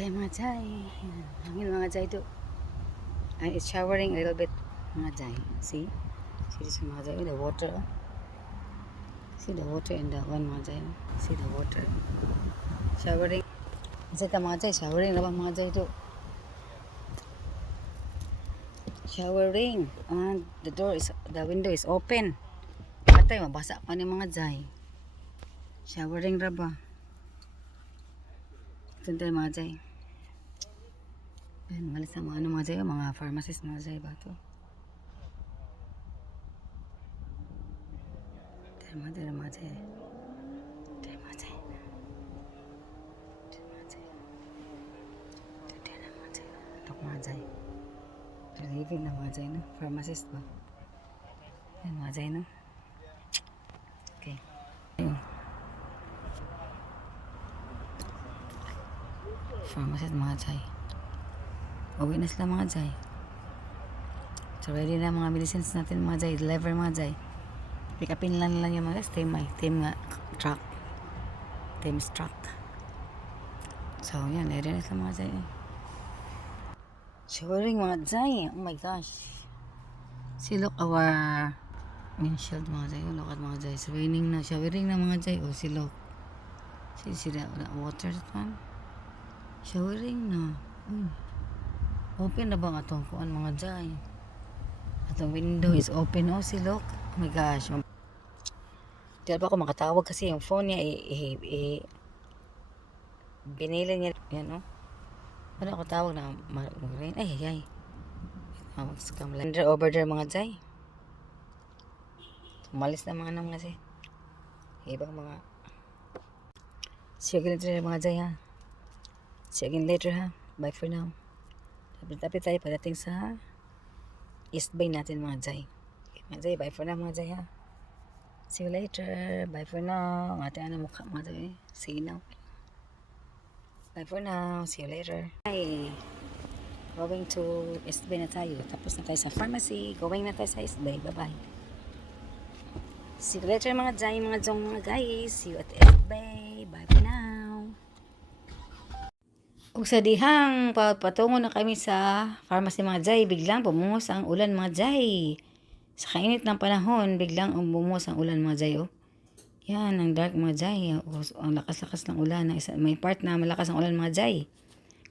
Okay, mga Jai. Hangin mga Jai do. And it's showering a little bit, mga Jai. See? See this mga Jai, the water. See the water in the one mga Jai. See the water. Showering. Isa ta mga Jai, showering na ba mga Jai do? Showering. And the window is open. Patay, mabasa pa ni mga Jai. Showering ra ba? Ito tayo mga Jai. Ayan, mga lisa mga ano mga Jai, mga pharmacist mga Jai ba ito? Tayo mga Jai, mga Jai. Tayo mga Jai. Ito mga Jai. Living na mga Jai, no? Pharmacist ba? Ayan mga Jai, no? Okay. Ayun. Pharmacist mga Jai. Uwi na sila mga Jai. So ready na mga medicines natin mga Jai. Deliver mga Jai. Pick upin lang nila yung mga team nga truck. Team's truck. So yan, ready na sila mga Jai. Showering mga Jai. Oh my gosh. See, look our windshield mga Jai. Oh, look at mga Jai. It's raining na. Showering na mga Jai. Oh, see, look. See that water that one? Showering na. Open na ba nga itong kuan mga Jai? Itong window is open. Oh, see, look. Oh my gosh. Di ba ako makatawag kasi yung phone niya binili niya. Yan, oh. Wala ako tawag na mag-rain. Ay. Mag-scam lang. Over there mga Jai. Umalis na mga naman kasi. Ibang mga. See you again later mga Jai ha. See you again later ha. Bye for now. Tapos tayo pagdating sa East Bay natin mga Jai. Okay, mga Jai, bye for now mga Jai ha. See you later. Bye for now. Ang ating ano mukha mga Jai. See you now. Bye for now. See you later. Hi. Going to East Bay na tayo. Tapos na tayo sa pharmacy. Going na tayo sa East Bay. Bye-bye. See you later mga Jai, mga Jong, mga guys. See you at East Bay. Bye for now. Ug sa dihang patungo na kami sa pharmacy mga Jai, biglang bumungos ang ulan mga Jai. Sa kainit ng panahon, biglang bumungos ang ulan mga Jai. Oh. Yan, ang dark mga Jai. Ang lakas-lakas ng ulan. May part na malakas ang ulan mga Jai.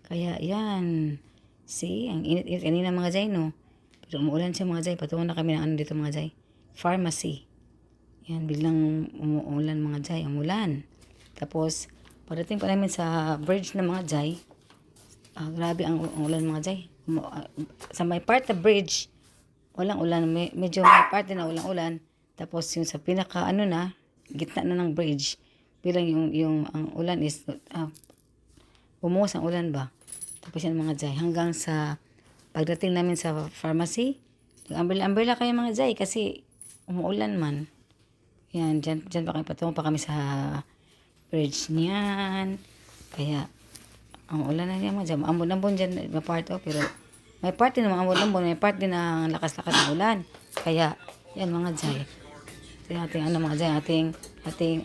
Kaya yan. See, ang init-init kanina mga Jai, no? Pero umuulan siya mga Jai. Patungo na kami ng ano dito mga Jai. Pharmacy. Yan, biglang umuulan mga Jai. Umulan. Tapos, pagdating pa namin sa bridge na mga Jai, grabe ang ulan mga Jai. Sa may part na bridge, walang ulan. Medyo may part na ulang-ulan. Tapos yung sa pinaka gitna na ng bridge, bilang yung ang ulan is bumuhos ang ulan ba. Tapos yan mga Jai. Hanggang sa pagdating namin sa pharmacy, umbrella kayo mga Jai kasi umuulan man. Yan, dyan pa kami patungo pa kami sa bridge niyan. Kaya ang ulan na niya mga Jai. Ambon-ambon dyan na part pero may part din ng ambon-ambon, may part din ng lakas-lakas ng ulan. Kaya yan mga Jai. Ating mga Jai, ating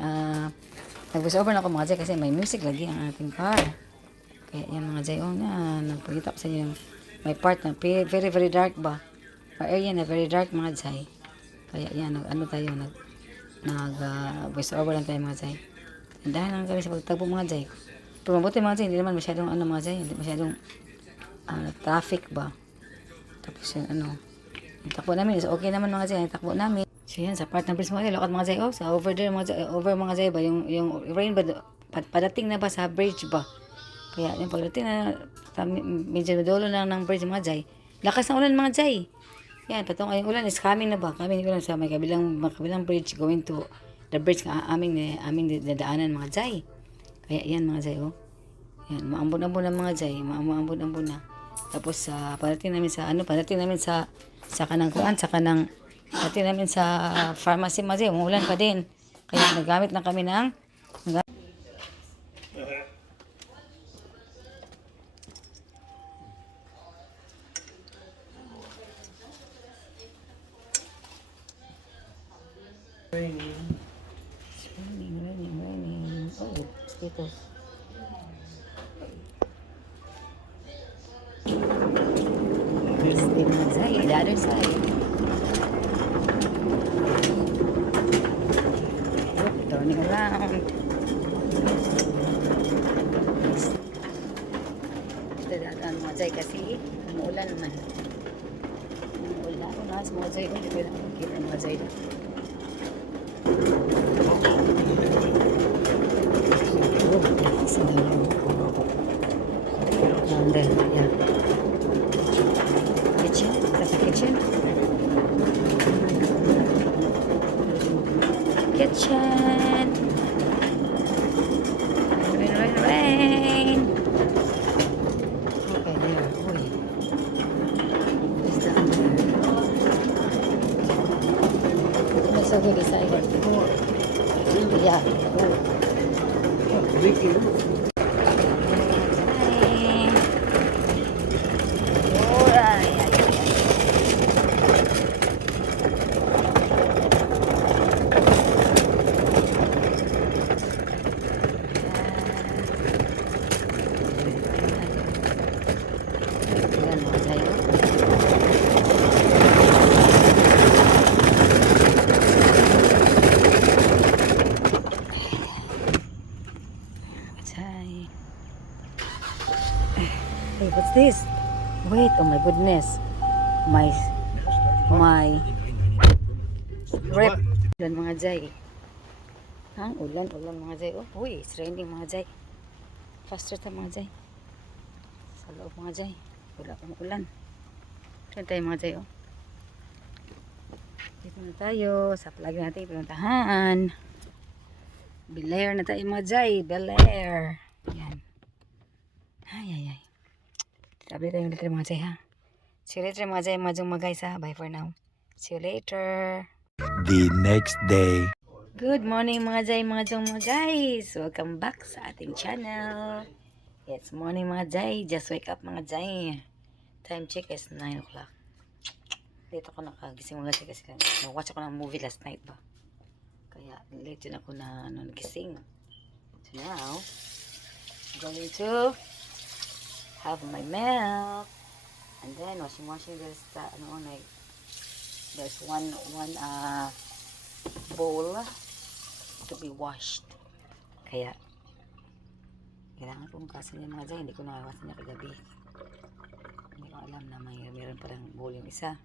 nag-voice over na ako mga Jai kasi may music lagi ang ating car. Kaya yan mga Jai, nagpakita ko sa inyo yung may part na very very dark ba, area na very dark mga Jai. Kaya yan, voice over lang tayo mga Jai. Dahil lang kami sa pagtagpo mga Jai. Pero mabuti mga Jai, hindi naman masyadong mga Jai, hindi masyadong traffic ba. Tapos yun yung takbo namin is okay naman mga Jai, yung takbo namin. So yan, sa part ng bridge mga Jai, lakad mga Jai, sa over there mga Jai, over mga Jai ba, yung rain ba, padating na ba sa bridge ba? Kaya yung pagdating na, medyo dulo lang ng bridge mga Jai, lakas ng ulan mga Jai. Yan, patong yung ulan is coming na ba? Coming ulan sa may kabilang bridge going to the bridge na aming dadaanan mga Jai. Kaya yan mga Jai, yan, maambon-ambon na mga Jai, maambon-ambon na. Tapos pagdating namin sa pagdating namin sa pharmacy mga Jai, umuulan pa din. Kaya nagamit na kami ng raining. Oh, mosquitoes. the other side. Turning around. Ito dadaan mga Jay kasi umuulan naman. Umuulan. Unas mga Jay. Hindi ko lang makikita mga Jay. And then, yeah. Kitchen. That's the kitchen. Kitchen. Rain. Okay, there. Uy. What's down there? Looks so good inside. Yeah. Hey, what's this? Wait, oh my goodness. My rep. Ulan mga Jay. Ulan mga Jay. Oh, uy, it's raining mga Jay. Faster ta mga Jay. Sa loob mga Jay. Wala pang ulan. Saan tayo mga Jay, oh. Dito na tayo. Sa palagi natin pinuntahan. Bel Air na tayo mga Jay. Bel Air. Yan. Ay. Sabi tayo ulit mga Jay, ha. See you later mga Jay. Mga guys, ha. Bye for now. See you later. The next day. Good morning mga Jay, mga guys. Welcome back sa ating channel. It's morning mga Jay. Just wake up mga Jay. Time check is 9 o'clock. Dito ako nakagising mga Jay kasi na-watch ako ng movie last night ba. Kaya late din ako na nagising. So now, I'm going to have my milk. And then washing there's there's one bowl to be washed. Kaya kailangan kong kasan yung mga Jay. Hindi ko nakawasan niya kagabi. Hindi ko alam na mayroon palang bowl yung isa.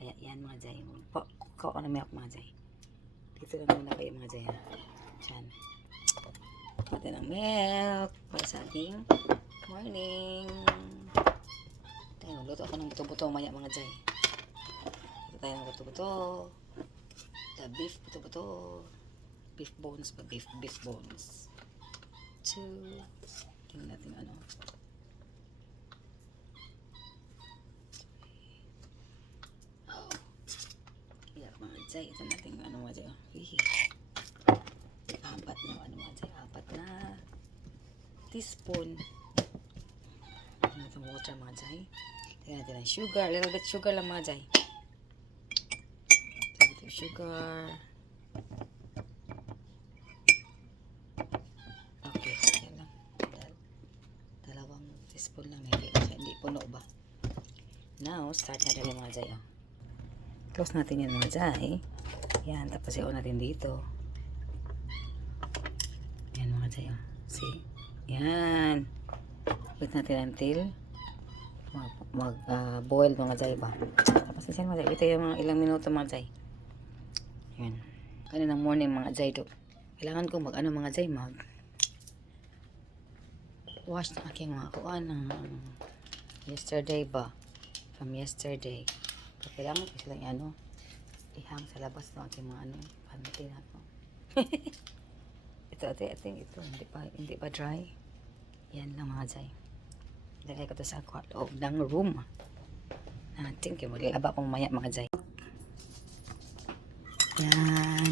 Kaya yan mga Jay. Kuha ko na milk mga Jay. Dito lang muna kayo mga Jay, ha. Diyan. Pati ng milk para sa ating morning. Tayo, luto ako ng buto-buto maya mga Jay. Luto tayo ng buto-buto. The beef buto-buto. Beef bones pa. Beef bones. Tingnan natin ano. Kaya mga Jay, ito natin ano mga Jay. Apat na teaspoon. Tingnan natin water mga Jay. Tingnan natin ang sugar. Little bit sugar lang mga Jay. Little bit sugar. Okay, yan lang. Dalawang teaspoon lang. Hindi puno ba? Now, start natin yung mga Jay. Oh. Close natin yan mga Jay. Yan, tapos i-on natin dito. Yan mga Jay. Oh. See? Yan. Wait natin until mag-boil mga Jay ba. Tapos yan mga Jay. Ito yung mga ilang minuto mga Jay. Yan. Kaninang morning mga Jay do. Kailangan ko mga Jay wash ng aking mga kuan ng yesterday ba. From yesterday. So, kailangan ko silang ihang sa labas ng aking mga panty na to. ito hindi pa dry. Yan lang mga Jay. Lagay ko to sa loob ng room natin kaya maglaba akong maya mga Jay. Yan.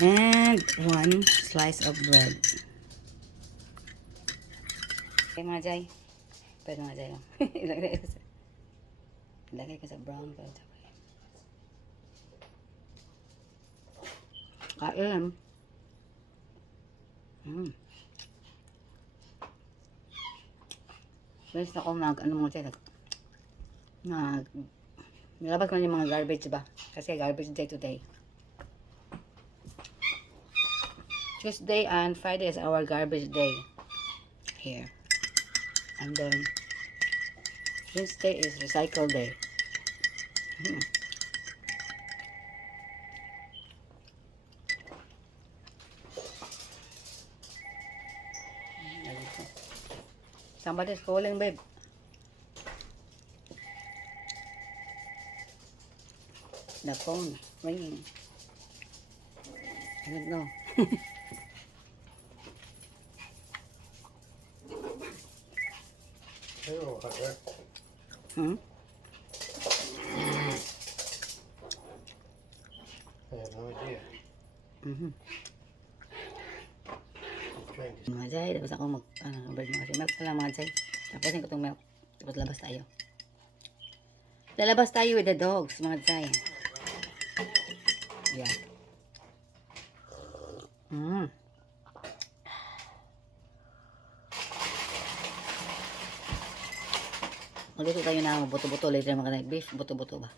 And one slice of bread. Okay mga Jay. Pwede mga Jay. Ilagay ko sa brown bread. Kain. Best ako ano mo Jay. Nilabas ko na yung mga garbage ba? Kasi garbage day today. Tuesday and Friday is our garbage day here. And then Wednesday is recycle day. Somebody's calling, babe. The phone ringing. I don't know. Hmm? I have no idea. Mga Jay, tapos ako bird mo kasi milk pala mga Jay. Tapusin ko itong milk. Tapos labas tayo. Lalabas tayo with the dogs, mga Jay. Yeah. Magluto tayo ng buto-buto later mga Jay. Beef, buto-buto ba?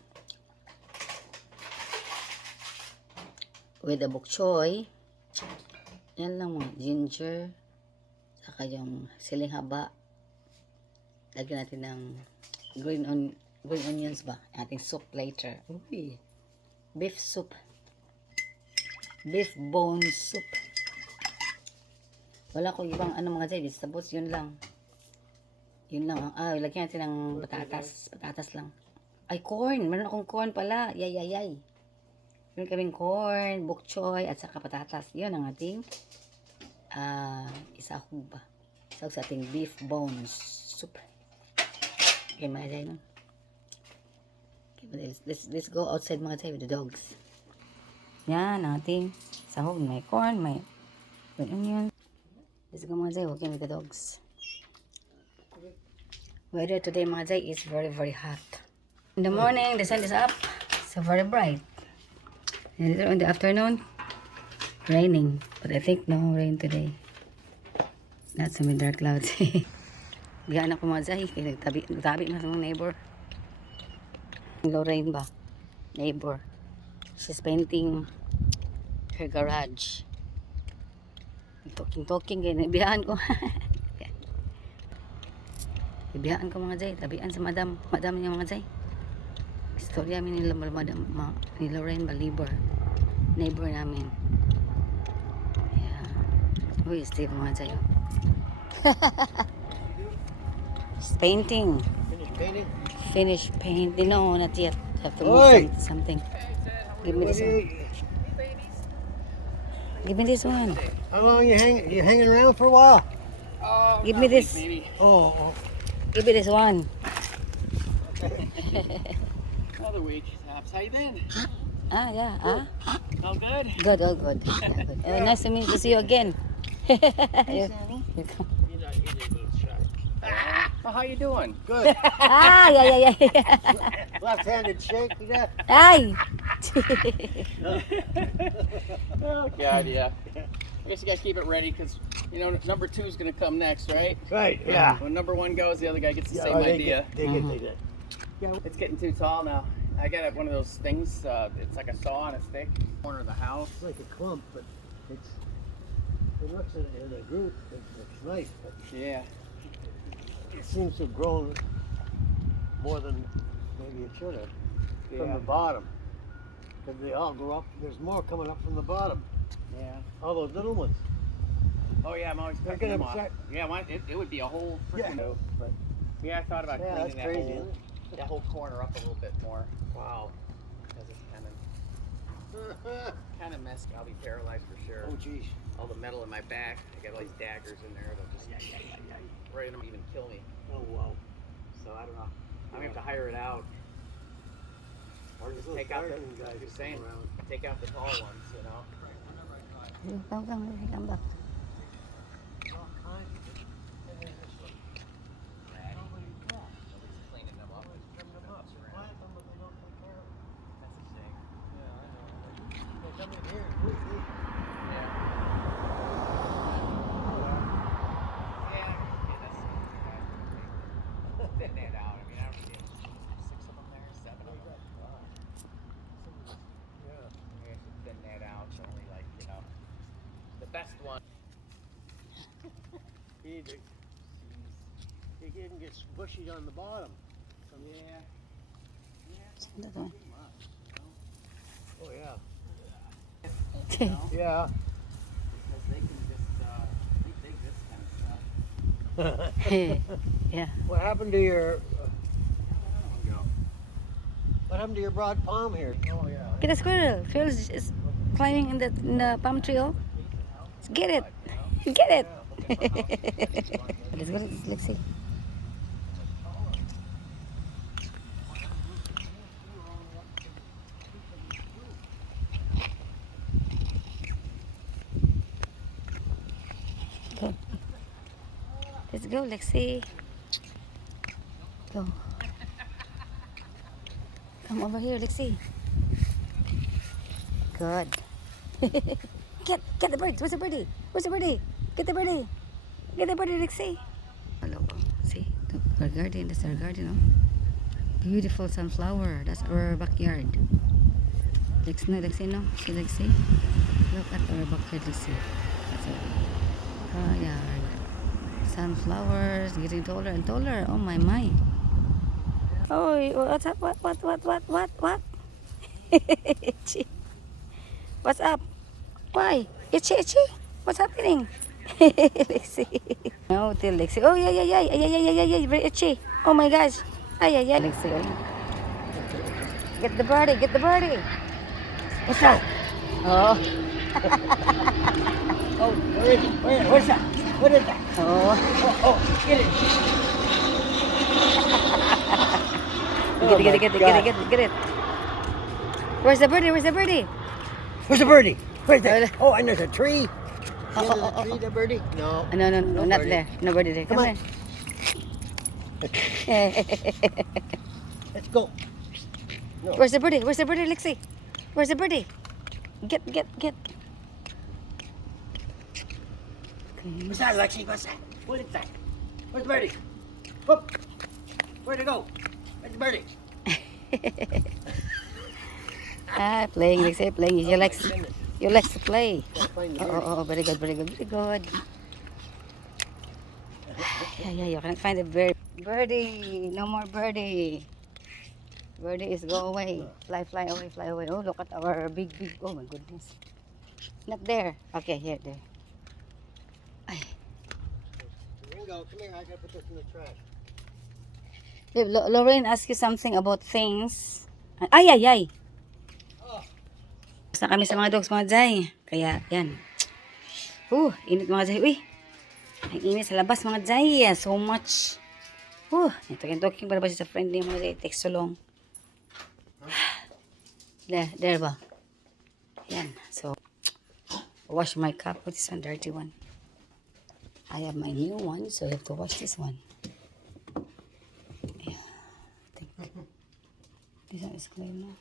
With the bok choy. Yan lang mga ginger. Saka yung siling haba. Lagyan natin ng green onions ba? Ating soup later. Uy. Beef soup. Beef bone soup. Wala ko ibang mga Jay. Tapos yun lang. Yun lang. Lagyan natin ng patatas. Patatas lang. Ay, corn. Meron akong corn pala. Yay. Meron kaming corn, bok choy, at saka patatas. Yun ang ating isahog ba? Isahog sa ating beef bones soup. Okay, mga Jay, no? Okay, let's go outside mga Jay with the dogs. Yan, ang ating sahog. May corn, may onion. Let's go mga Jay, walking with the dogs. Weather today mga Jay is very, very hot. In the morning, the sun is up. So very bright. And later in the afternoon, raining. But I think no rain today. Not some dark clouds. Biyaan ako mga Jay. Nagtabi na sa mga neighbor. Low rain ba? Neighbor. She's painting her garage. Talking. Biyaan ko. Biyaan ko mga Jay. Tabian sa madam. Madam niya mga Jay. Istorya namin nila ni Lorraine Balibor. Neighbor namin. Yeah. Uy, Steve mga Jay. Painting. Finished painting? Finished painting. No, not yet. Have to Oi! move something. Give me this one. Give me this one. How long you hanging around for a while? Give me this. Oh. Give me this one. Another week, Snaps. How you been? Yeah. All good? Good, all good. Yeah, good. Nice to see you again. You did a little shy. Well, how you doing? Good. Yeah. Left-handed shake, you got? Ay! Oh, God, yeah. I guess you gotta keep it ready because, number 2 is gonna come next, right? Right, yeah. When number 1 goes, the other guy gets the same they idea. get. It's getting too tall now. I got one of those things. It's like a saw on a stick. Corner of the house. It's like a clump, but it looks in a group. It looks nice, but Yeah. it seems to have grown more than maybe it should have from Yeah. the bottom. Because they all grow up. There's more coming up from the bottom. Yeah. All those little ones. Oh yeah, I'm always They're picking them gonna off. check- Yeah, it would be a whole freaking Yeah. but yeah, I thought about Yeah, cleaning that's crazy, isn't that whole corner up a little bit more. Wow. Because it's kind of messed. I'll be paralyzed for sure. Oh, geez. All the metal in my back. I got all these daggers in there. They'll just ready to even kill me. Oh, wow. So I don't know. I'm gonna have to hire it out, or just Those take out the. gardening guys Just that come saying, around. take out the tall ones. Come back. All kinds of it. Nobody's cleaning them up. Plant them, but they don't take care of them. That's a shame. They come in here and move these. Yeah. Yeah, that's thin that out. I mean, I don't need 6 last one. They didn't get squishy on the bottom. Yeah. Ito to. Oh yeah. No? Yeah. Because they can just, they dig this kind of stuff. Yeah. What happened to your Go. What happened to your broad palm here? Oh yeah. Get a squirrel. Squirrel is climbing in the palm tree. Oh. Get it. Get it. Let's go. Let's see. Go. Let's go, Lexi. Go. Come over here, Lexi. Good. Get the bird. Where's the birdie? Where's the birdie? Get the birdie. Get the birdie, Lexi. Hello. See, our garden. That's our garden, oh. Beautiful sunflower. That's our backyard. Lexi, no, Lexi, no. See, Lexi. Look at our backyard, Lexi. That's our backyard. Sunflowers getting taller and taller. Oh my. Oh, what's up? What? Itchy. What's up? Why? Itchy. What's happening? Lexi. No, till Lexi. Oh, yeah. Very itchy. Oh my gosh. Ay. Lexi. Get the birdie. What's that? Oh. Oh, where is it? Where's that? What is that? Oh. Oh, get it. Get it. Where's the birdie? Where's the birdie? Where's that? Oh, and there's a tree. Under the tree, the birdie? No. No, not birdie. there. No birdie there. Come on. Let's go. Where's the birdie, Lexi? Where's the birdie? Get. What's that, Lexi? What's that? What is that? Where's the birdie? Whoop. Where'd it go? Where's the birdie? Playing, Lexi, playing. You like to play. Gotta find the birdie. Oh, very good. Yeah, you cannot find the birdie. No more birdie. Birdie is go away. Fly away. Oh, look at our big. Oh my goodness. Not there. Okay, here, there. Ay. Ringo, come here. I gotta put this in the trash. Babe, Lorraine asked you something about things. Ay. Basta kami sa mga dogs, mga Jai. Kaya, yan. Init mga Jai. Uy, ang init sa labas, mga Jai. So much. Talking para ba siya sa friend niya, mga Jai. It takes so long. There ba? Yan. So, wash my cup with this one, dirty one. I have my new one, so I have to wash this one. Yeah. This one is clean now.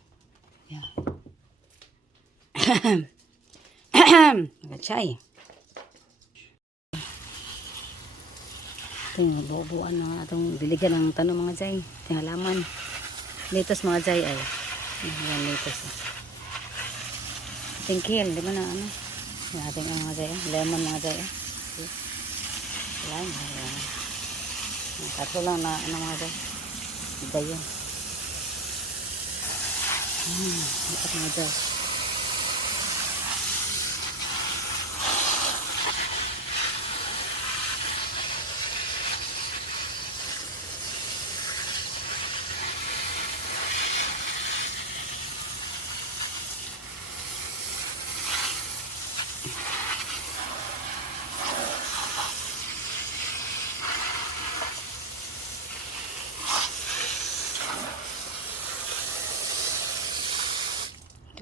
Yeah. Nagachay. Ito yung buuan na itong diligan ng tanong mga Jai. Ito yung halaman. Litos mga Jai ay. Yan litos. Ating kale. Di ba na ano? Yan ating mga Jai. Lemon mga Jai. Yan. Tatlo lang na ano mga Jai. Iba yun. Ito mga Jai.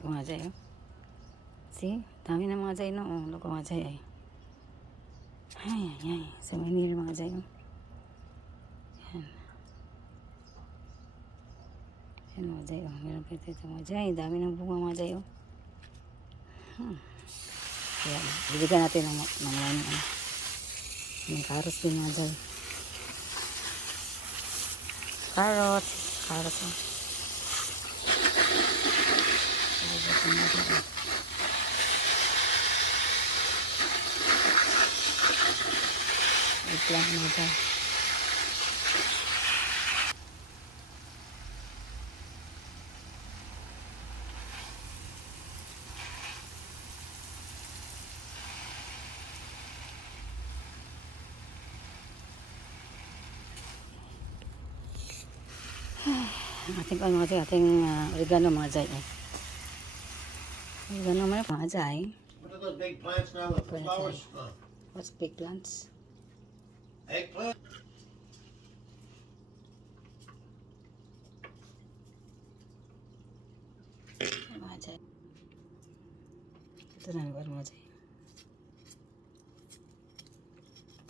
Mga Jai, oh. See? Dami na mga Jai, no? Oh, look mga Jai, ay. Ay. So, manira mga Jai, oh. Yan. Yan mga Jai, oh. Meron pa ito mga Jai. Dami ng bunga mga Jai, oh. Yan. Bibigyan natin ng maraming, ano. Yung carrots din mga Jai. Carrots, oh. eggplant mga jay. Ating mga jay, ating oregano mga jay. Oregano mga jay. What are those big plants now with Plant. flowers? What's big plants? Eggplant? Mga jay. Ito na lugar mga jay.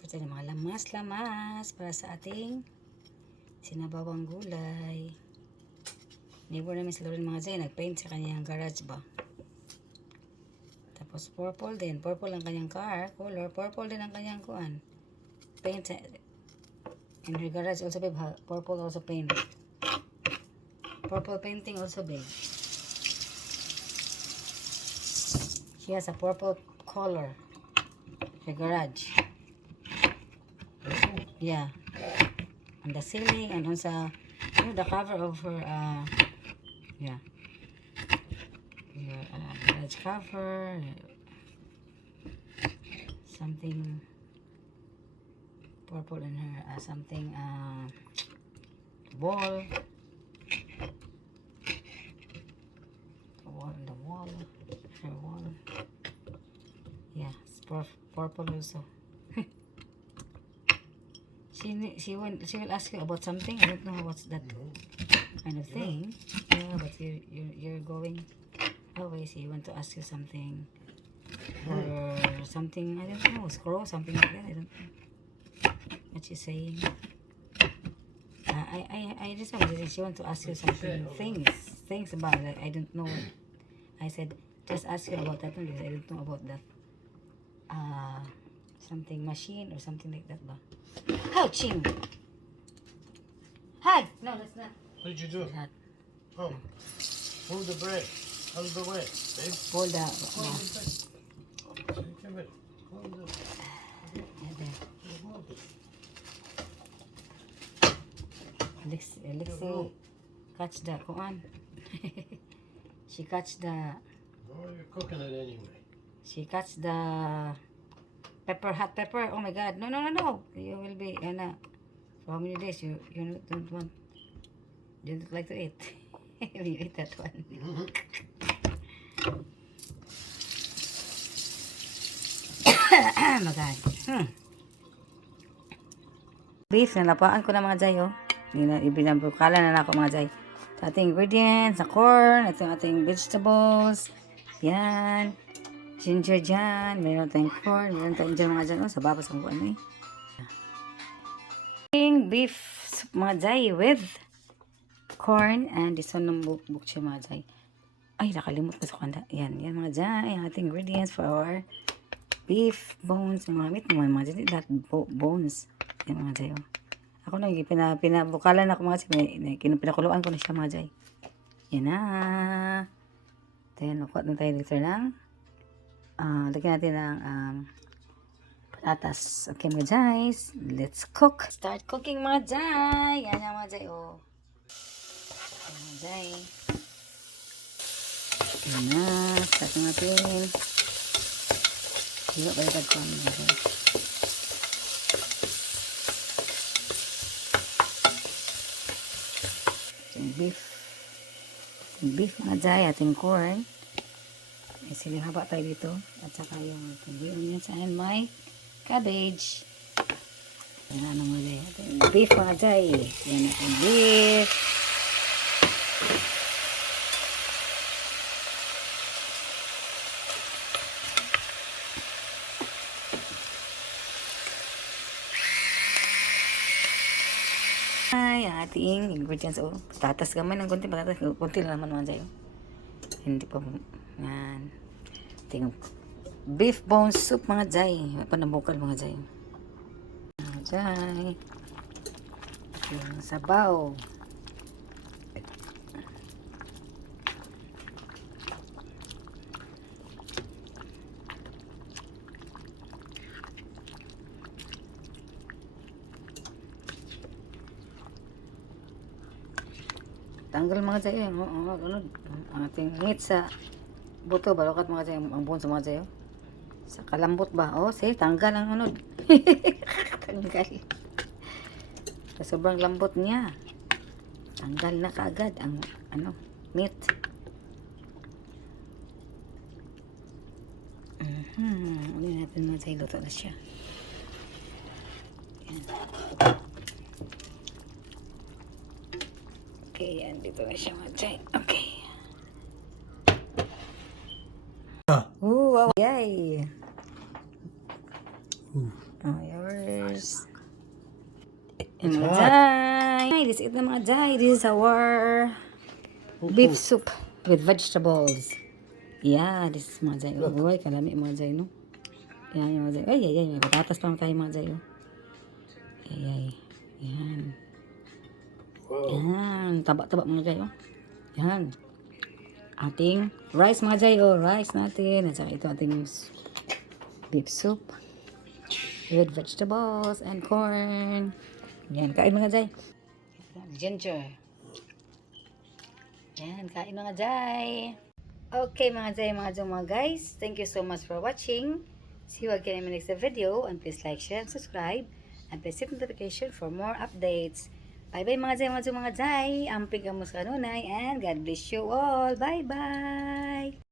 Ito na mga lamas-lamas para sa ating sinabawang gulay. Neighbor namin si Lauren mga jay, nagpaint sa kanyang garage ba. Tapos purple din. Purple ang kanyang car. Color. Purple din ang kanyang kuan. Paint. In her garage also babe. Purple also paint. Purple painting also babe. She has a purple color. Her garage. Yeah. On the ceiling and on sa the cover of her yeah. Your garage cover, something purple in her, something wall, in the wall, her wall. Yeah, it's purple also. She will ask you about something. I don't know what's that kind of thing. Yeah, but you're going. Always you want to ask you something or something, I don't know, scroll, something like that. I don't know what she's saying. I just know that she want to ask you something, things about that. I don't know. I said just ask you about that one because I don't know about that something machine or something like that ba. Ouching! Hi! No, that's not. What did you do? That. Oh, move the bread out of the way, babe. Pull the Come here. Move the- Alexi catch the kuan. She catch the Oh, you're cooking it anyway. hot pepper. Oh my god. No. You will be for how many days you don't like to eat. You eat that one. My god. Beef na lapaan ko na mga jay, oh. Ibinabukala na ako mga jay. Sa ating ingredients, sa corn, ito yung ating vegetables. Yan. Ginger dyan. Meron tayong corn. Meron tayong dyan mga dyan. Oh, sa babas ang ano eh. Beef soup mga jay with corn and this one ng bukbuk siya mga jay. Ay, nakalimot ko sa kanda. Yan mga jay. Ang ating ingredients for our beef bones. Yung mga meat mga jay. Lahat bones. Yan mga jay. Oh. Ako na, pinabukalan ako mga jay. Pinakuluan ko na siya mga jay. Yan na. Then, nakuha na tayo dito ng lagyan natin ng patatas. Okay mga jay. Let's cook. Start cooking mga jay. Yan na mga jay. Oh. Yan mga jay. Yan na. Start natin. Hindi ko baliktad ko mga jay. Beef mga jay, ating corn. May siling haba tayo dito. At saka yung onions and my cabbage. Yan ano mga jay. Ating beef mga jay. Yan ating beef. Ay, ang ating ingredients. Oh, patatas gamay ng konti. Patatas, konti lang naman mga jay. Hindi pa. Yan. Ating beef bone soup mga jay. Panabukal mga jay. Mga jay. Yung sabaw. Tanggal mga Jay. Ano, ang ating ngit sa buto. Balokat mga Jay. Ang buon sa mga Jay. Sa kalambot ba? See, tanggal ang ano. Tanggal. Sa sobrang lambot niya. Tanggal na kaagad ang ano, meat. Ulit natin mga Jay. Luto na siya. Yan. Okay, yan. Dito na siya mga Jay. Okay. Ooh, wow. Yay. Oh, yours. And mga Jay. This is the mga Jay. This is our beef soup with vegetables. Yeah, this is mga Jay. Oh, ay, kalami mga Jay, no? Yan, yung mga Jay. Ay, may patatas pa tayo mga Jay, oh. Ay. Yan. Yan. Taba-taba mga Jay, oh. Yan. Ating rice mga Jay, oh. Rice natin. At saka ito ating beef soup with vegetables and corn. Yan, kain mga Jay. Ginger. Yan, kain mga Jay. Okay mga Jay, mga guys. Thank you so much for watching. See you again in my next video. And please like, share, and subscribe. And please hit notification for more updates. Bye-bye mga Jay. Amping kamus kanunay. And God bless you all. Bye-bye.